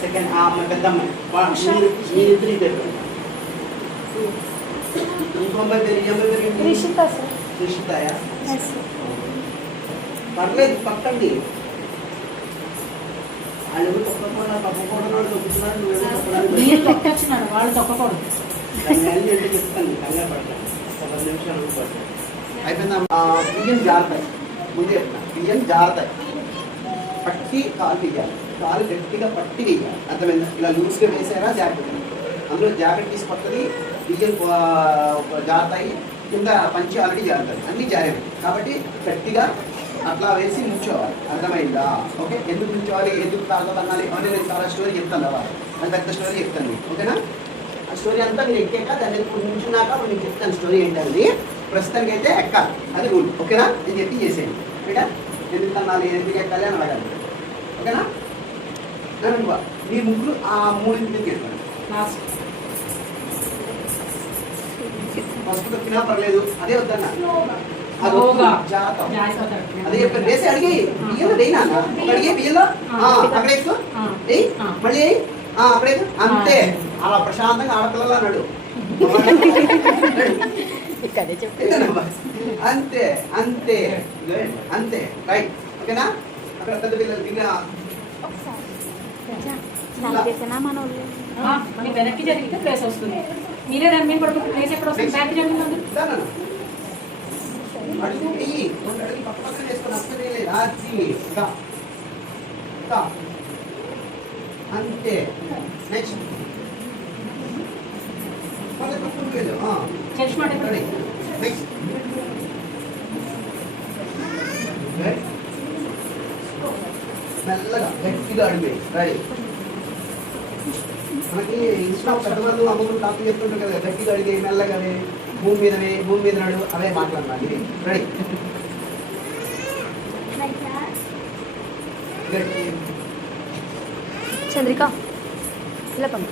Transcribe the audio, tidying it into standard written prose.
Second పెద్దమ్మ మీరిద్దరు ఇద్దరు ఇంకో అమ్మాయి పేరు ఈ అమ్మాయి పేరు రిషిత సార్. రిషితాయా? Yes, sir. పర్లేదు పక్కండి. వాళ్ళు తొక్కకుండా తప్పకూడదు తొక్కుతున్నాడు మీరు తొక్కొచ్చినాడు వాళ్ళు తొక్కకూడదు. చెప్తాను కంగారు పడతాను 10 నిమిషాలు అయిపోయిందా? బియ్యం జారుతాయి, ముందు చెప్తాను. బియ్యం జారుతాయి, పట్టి కాలు తీయాలి, కాలు గట్టిగా పట్టి వేయాలి. అర్థమైందా? ఇలా లూజ్గా వేసారా జాకెట్, అందులో జాకెట్ తీసి పడుతుంది, బియ్యం జారుతాయి, కింద పంచి ఆల్రెడీ జారుతాయి, అన్నీ జారేవి. కాబట్టి గట్టిగా అట్లా వేసి నుంచోవాలి. అర్థమైందా? ఓకే. ఎందుకు నుంచోవాలి, ఎందుకు కాళ్ళ అనాలి అని నేను చాలా స్టోరీ చెప్తాను కదా, అది పెద్ద స్టోరీ చెప్తాను మీకు. ఓకేనా? ఆ స్టోరీ అంతా మీరు ఎక్కాక దాన్ని నుంచున్నాక నేను చెప్తాను స్టోరీ ఏంటండి. ప్రస్తుతానికి అయితే ఎక్కాలి, అది రూల్. ఓకేనా? నేను చెప్పి చేసేయండి. ఓకేనా? ఎందుకు అనాలి, ఎందుకు ఎక్కాలి అని అడగాలి. ఓకేనా? మీ ముగ్గురు ఆ మూడింటికి వెళ్ళాలి. ఫస్ట్ తొక్కినా పర్లేదు, అదే వద్దన్నా జాగ్రత్త. అదే చెప్పాను, వేసి అడిగి బియ్యంలో వేయినా అడిగి బియ్యంలో అక్కడ ఎక్కువ మళ్ళీ అక్కడ అంతే. అలా ప్రశాంతంగా ఆడపిల్లలు అన్నాడు అంతే అంతే అంతే. రైట్. ఓకేనా? అక్కడ పెద్ద పిల్లలు దిగా వెనక్కి జరిగితే ప్లేస్ వస్తుంది. మీరే దాని మీద పడుకుంటే ప్లేస్ ఎక్కడ వస్తుంది? బ్యాక్ జరిగింది అంతే. నెక్స్ట్ నెక్స్ట్ మెల్లగా గట్టిగా అడిగి రైట్. మనకి ఇన్స్టా పెద్దవాళ్ళు అమ్మలు టాపిక్ చెప్తుంటారు కదా, గట్టిగా అడిగి మెల్లగానే భూమి మీద నాడు అవే మాట్లాడాలి. రెడీ? చంద్రిక ఇలా పండు.